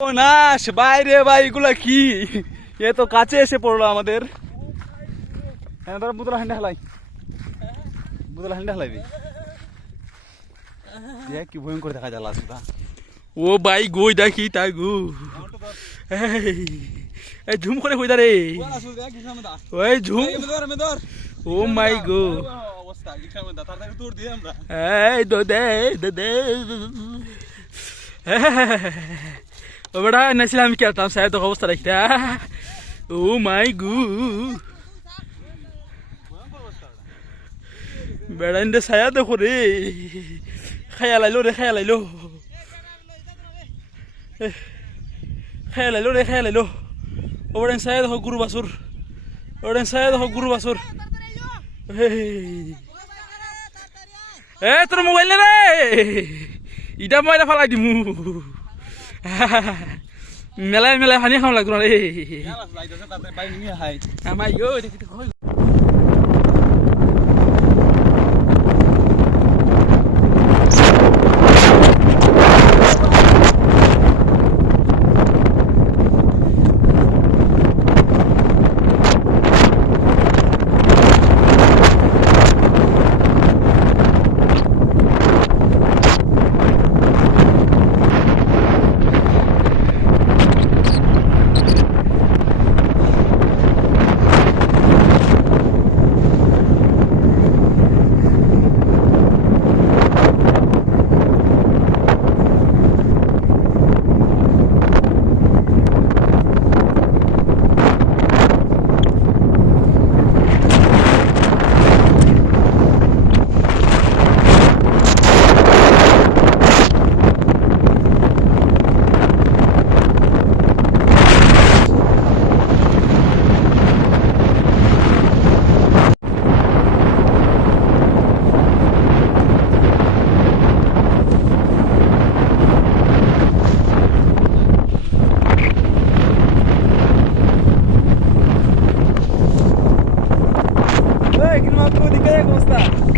নাশ বাইরে ভাই এগুলা কি? এ তো কাছে এসে পড়ল আমাদের। হ্যাঁ হান্ডা হেলাই। বুতলা হান্ডা হেলাইবি দেখ কি ভয়ঙ্কর দেখা যায় লাস্টটা। ও ভাই গই দেখি তাই গো? এই, ঝুম করে কই রে ওই ঝুম। ও মাই গো। এই দে দে দে। ও বেটা নাইছিলাম আমি খেলতাম সাহেব তো অবস্থা রাখতে ও মাই গু বেড়া ইন্দে ছায়া দেখো রে খায়া লাইলো রে খায়া লাইলো খায়া লাইলো রে খায়া লাইলো ও বেড়া ছায়া দেখো গুরু বাসুর ওটা ছায়া দেখো গুরু বাসুর এ তোর মোবাইল রে ইটা মোবাইল ফালাই দিমু মেলাই মেলাই ফানি খাওয়া লাগতো রে আমাৰ ইও দেখি aqui numa curva de que ia gostar.